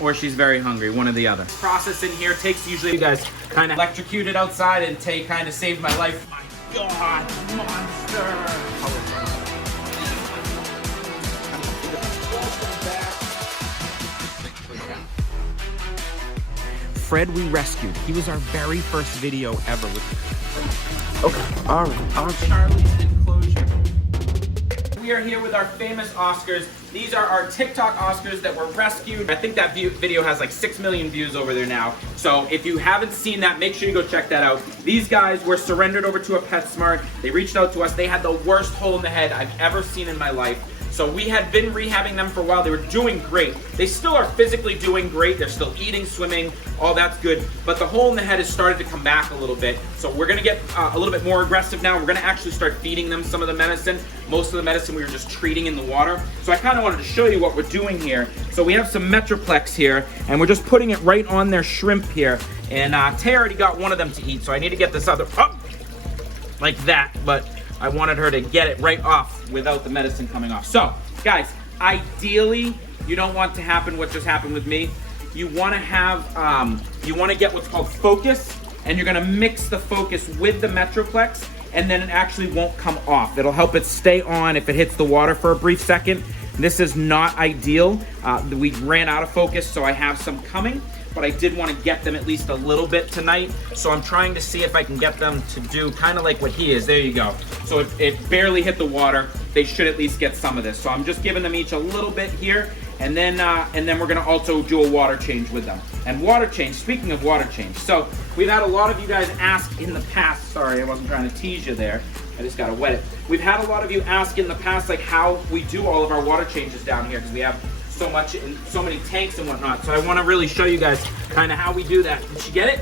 or she's very hungry, one or the other. Process in here takes usually, you guys kind of electrocuted outside and kind of saved my life. My God, monster! Fred we rescued. He was our very first video ever. Okay, all right. Charlie's enclosure. We are here with our famous Oscars. These are our TikTok Oscars that were rescued. I think that video has like 6 million views over there now. So if you haven't seen that, make sure you go check that out. These guys were surrendered over to a PetSmart. They reached out to us. They had the worst hole in the head I've ever seen in my life. So we had been rehabbing them for a while. They were doing great. They still are physically doing great. They're still eating, swimming, all that's good. But the hole in the head has started to come back a little bit. So we're gonna get a little bit more aggressive now. We're gonna actually start feeding them some of the medicine. Most of the medicine we were just treating in the water. So I kind of wanted to show you what we're doing here. So we have some Metroplex here, and we're just putting it right on their shrimp here. And Tay already got one of them to eat, so I need to get this other up like that. But I wanted her to get it right off without the medicine coming off. So, guys, ideally, you don't want to happen what just happened with me. You want to have, you want to get what's called focus, and you're going to mix the focus with the Metroplex, and then it actually won't come off. It'll help it stay on if it hits the water for a brief second. This is not ideal. We ran out of focus, so I have some coming. But I did want to get them at least a little bit tonight. So I'm trying to see if I can get them to do kind of like what he is. There you go. So it barely hit the water. They should at least get some of this. So I'm just giving them each a little bit here. And then we're gonna also do a water change with them. And water change, speaking of water change. So we've had a lot of you guys ask in the past, sorry, I wasn't trying to tease you there. I just gotta wet it. We've had a lot of you ask in the past like how we do all of our water changes down here because we have so much and so many tanks and whatnot. So I want to really show you guys kind of how we do that. Did she get it?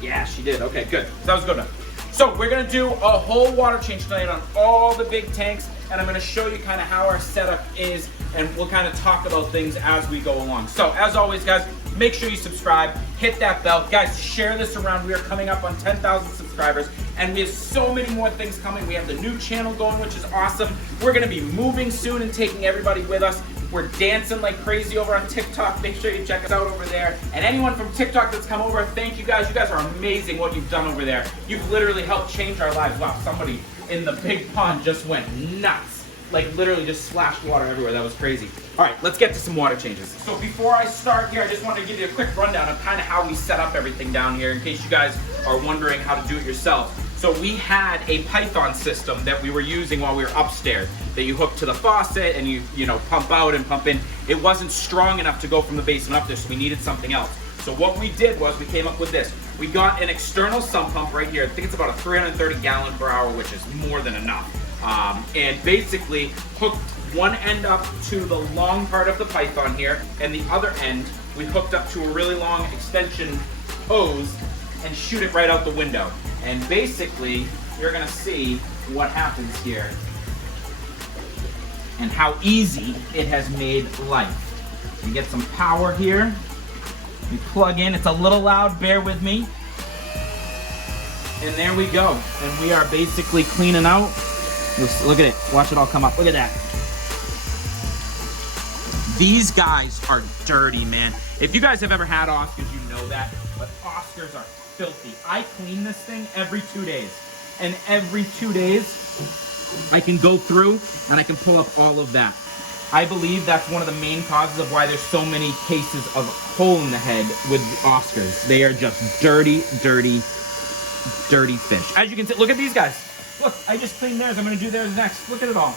Yeah, she did. Okay, good. That was good enough. So we're gonna do a whole water change tonight on all the big tanks, and I'm gonna show you kind of how our setup is, and we'll kind of talk about things as we go along. So as always, guys, make sure you subscribe, hit that bell. Guys, share this around. We are coming up on 10,000 subscribers, and we have so many more things coming. We have the new channel going, which is awesome. We're gonna be moving soon and taking everybody with us. We're dancing like crazy over on TikTok. Make sure you check us out over there. And anyone from TikTok that's come over, thank you guys. You guys are amazing what you've done over there. You've literally helped change our lives. Wow, somebody in the big pond just went nuts. Like literally just splashed water everywhere. That was crazy. All right, let's get to some water changes. So before I start here, I just want to give you a quick rundown of kind of how we set up everything down here in case you guys are wondering how to do it yourself. So we had a Python system that we were using while we were upstairs that you hook to the faucet and you know, pump out and pump in. It wasn't strong enough to go from the basement up there, so we needed something else. So what we did was we came up with this. We got an external sump pump right here. I think it's about a 330 gallon per hour, which is more than enough. And basically hooked one end up to the long part of the Python here, and the other end we hooked up to a really long extension hose and shoot it right out the window. And basically, you're gonna see what happens here and how easy it has made life. You get some power here. We plug in, it's a little loud, bear with me. And there we go. And we are basically cleaning out. Look at it, watch it all come up, look at that. These guys are dirty, man. If you guys have ever had Oscars, you know that, but Oscars are filthy. I clean this thing every 2 days. And every 2 days, I can go through and I can pull up all of that. I believe that's one of the main causes of why there's so many cases of hole in the head with Oscars. They are just dirty, dirty, dirty fish. As you can see, look at these guys. Look, I just cleaned theirs. I'm gonna do theirs next. Look at it all.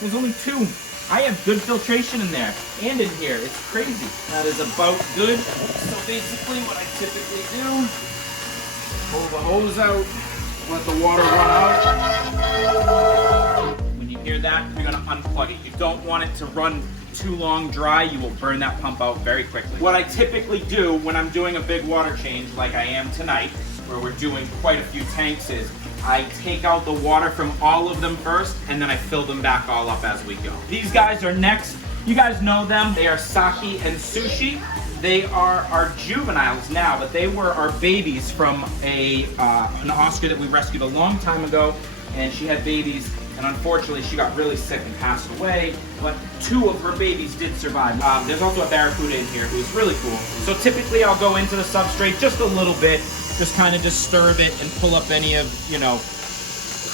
There's only 2. I have good filtration in there and in here. It's crazy. That is about good. So basically what I typically do, pull the hose out, let the water run out. When you hear that, you're gonna unplug it. You don't want it to run too long dry. You will burn that pump out very quickly. What I typically do when I'm doing a big water change like I am tonight, where we're doing quite a few tanks, is I take out the water from all of them first, and then I fill them back all up as we go. These guys are next. You guys know them. They are Saki and Sushi. They are our juveniles now, but they were our babies from an Oscar that we rescued a long time ago, and she had babies and unfortunately she got really sick and passed away, but 2 of her babies did survive. There's also a barracuda in here who's really cool. So typically I'll go into the substrate just a little bit, just kind of disturb it and pull up any of, you know,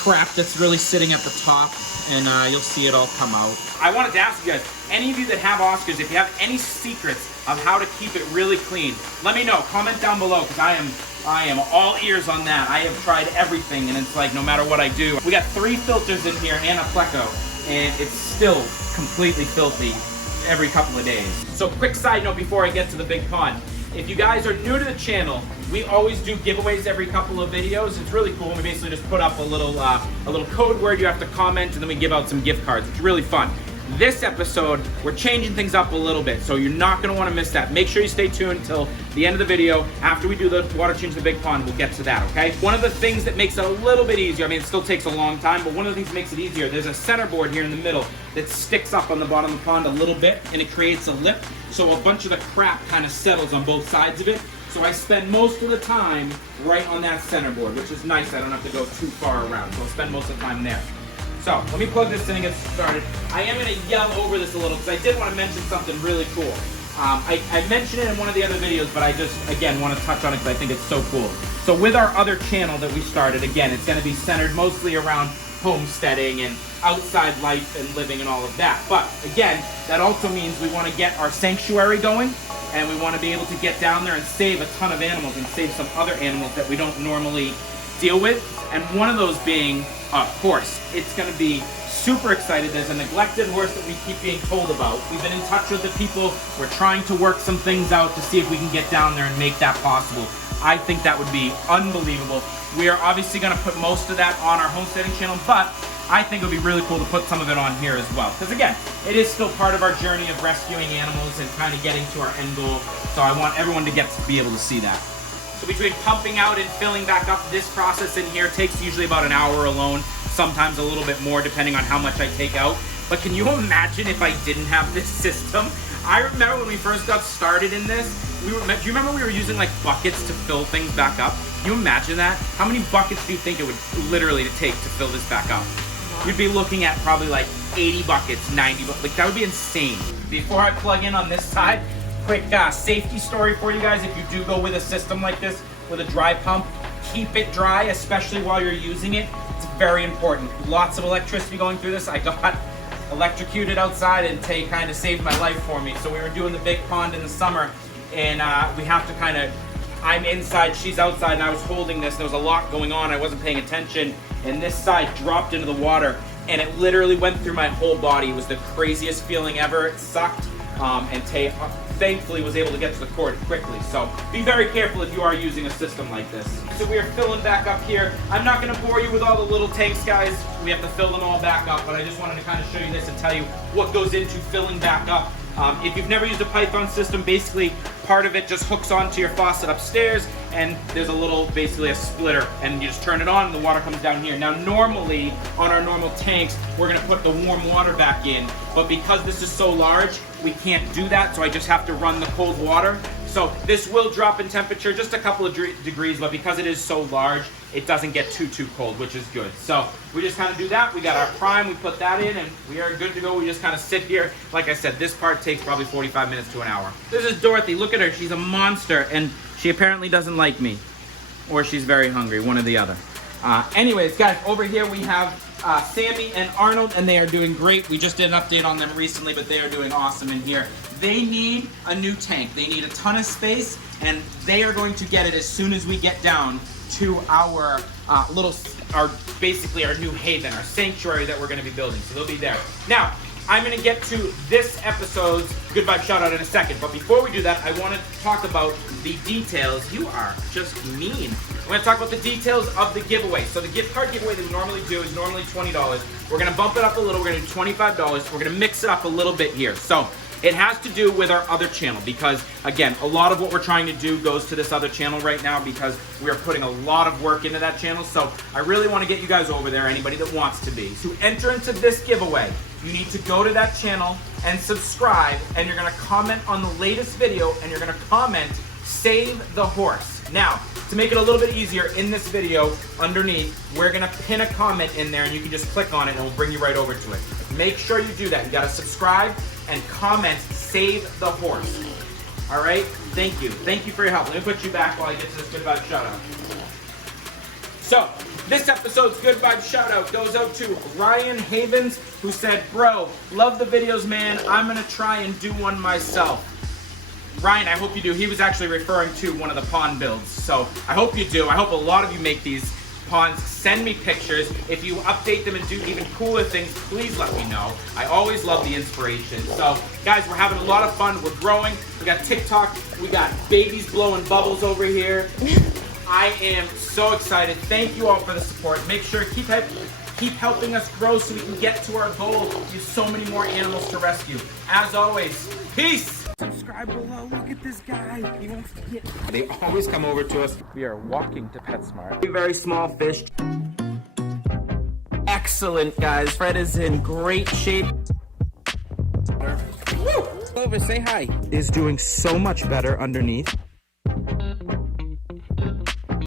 crap that's really sitting at the top, and you'll see it all come out. I wanted to ask you guys, any of you that have Oscars, if you have any secrets of how to keep it really clean, let me know. Comment down below, because I am all ears on that. I have tried everything, and it's like no matter what I do. We got 3 filters in here and a pleco, and it's still completely filthy every couple of days. So quick side note before I get to the big pond. If you guys are new to the channel, we always do giveaways every couple of videos. It's really cool. We basically just put up a little code word you have to comment, and then we give out some gift cards. It's really fun. This episode, we're changing things up a little bit, so you're not going to want to miss that. Make sure you stay tuned until the end of the video. After we do the water change in the big pond, we'll get to that, okay? One of the things that makes it a little bit easier, I mean, it still takes a long time, but one of the things that makes it easier, there's a center board here in the middle that sticks up on the bottom of the pond a little bit, and it creates a lip, so a bunch of the crap kind of settles on both sides of it. So I spend most of the time right on that center board, which is nice. I don't have to go too far around, so I'll spend most of the time there. So let me plug this in and get started. I am going to yell over this a little because I did want to mention something really cool. I mentioned it in one of the other videos, but I just, again, want to touch on it because I think it's so cool. So with our other channel that we started, again, it's going to be centered mostly around homesteading and outside life and living and all of that. But again, that also means we want to get our sanctuary going, and we want to be able to get down there and save a ton of animals and save some other animals that we don't normally deal with. And one of those being a horse. It's going to be super excited. There's a neglected horse that we keep being told about. We've been in touch with the people. We're trying to work some things out to see if we can get down there and make that possible. I think that would be unbelievable. We are obviously going to put most of that on our homesteading channel, but I think it would be really cool to put some of it on here as well. Because again, it is still part of our journey of rescuing animals and kind of getting to our end goal. So I want everyone to be able to see that. So between pumping out and filling back up, this process in here takes usually about an hour alone, sometimes a little bit more depending on how much I take out. But can you imagine if I didn't have this system? I remember when we first got started in this, do you remember we were using like buckets to fill things back up? Can you imagine that? How many buckets do you think it would literally take to fill this back up? You'd be looking at probably like 80 buckets, 90 buckets, like that would be insane. Before I plug in on this side, quick safety story for you guys. If you do go with a system like this, with a dry pump, keep it dry, especially while you're using it. It's very important. Lots of electricity going through this. I got electrocuted outside, and Tay kind of saved my life for me. So we were doing the big pond in the summer, and we have to kind of, I'm inside, she's outside, and I was holding this. There was a lot going on. I wasn't paying attention, and this side dropped into the water, and it literally went through my whole body. It was the craziest feeling ever. It sucked, and Tay thankfully was able to get to the cord quickly. So be very careful if you are using a system like this. So we are filling back up here. I'm not going to bore you with all the little tanks, guys. We have to fill them all back up, but I just wanted to kind of show you this and tell you what goes into filling back up. If you've never used a Python system, basically part of it just hooks onto your faucet upstairs, and there's a little, basically a splitter, and you just turn it on and the water comes down here. Now normally on our normal tanks, we're gonna put the warm water back in, but because this is so large, we can't do that, so I just have to run the cold water. So this will drop in temperature just a couple of degrees, but because it is so large, it doesn't get too cold, which is good. So we just kind of do that. We got our prime, we put that in, and we are good to go. We just kind of sit here. Like I said, this part takes probably 45 minutes to an hour. This is Dorothy. Look at her. She's a monster, and she apparently doesn't like me, or she's very hungry, one or the other. Anyways, guys, over here we have Sammy and Arnold, and they are doing great. We just did an update on them recently, but they are doing awesome in here. They need a new tank. They need a ton of space, and they are going to get it as soon as we get down to our basically our new haven, our sanctuary that we're going to be building. So they'll be there. Now, I'm going to get to this episode's Good Vibe Shoutout in a second, but before we do that, I want to talk about the details. You are just mean. I'm going to talk about the details of the giveaway. So the gift card giveaway that we normally do is normally $20. We're going to bump it up a little. We're going to do $25. We're going to mix it up a little bit here. So it has to do with our other channel because, again, a lot of what we're trying to do goes to this other channel right now because we are putting a lot of work into that channel. So I really want to get you guys over there, anybody that wants to be. To enter into this giveaway, you need to go to that channel and subscribe, and you're going to comment on the latest video, and you're going to comment, "Save the horse." Now, to make it a little bit easier, in this video, underneath, we're gonna pin a comment in there and you can just click on it and it'll bring you right over to it. Make sure you do that. You gotta subscribe and comment, save the horse. All right, thank you. Thank you for your help. Let me put you back while I get to this good vibe shout out. So, this episode's good vibe shout out goes out to Ryan Havens, who said, bro, love the videos, man. I'm gonna try and do one myself. Ryan, I hope you do. He was actually referring to one of the pond builds. So I hope you do. I hope a lot of you make these ponds. Send me pictures. If you update them and do even cooler things, please let me know. I always love the inspiration. So guys, we're having a lot of fun. We're growing. We got TikTok. We got babies blowing bubbles over here. I am so excited. Thank you all for the support. Make sure to keep helping us grow so we can get to our goal. We have so many more animals to rescue. As always, peace. Subscribe below. Look at this guy. He wants to get. They always come over to us. We are walking to PetSmart. Very small fish. Excellent, guys. Fred is in great shape. Woo! Over, say hi. Is doing so much better underneath.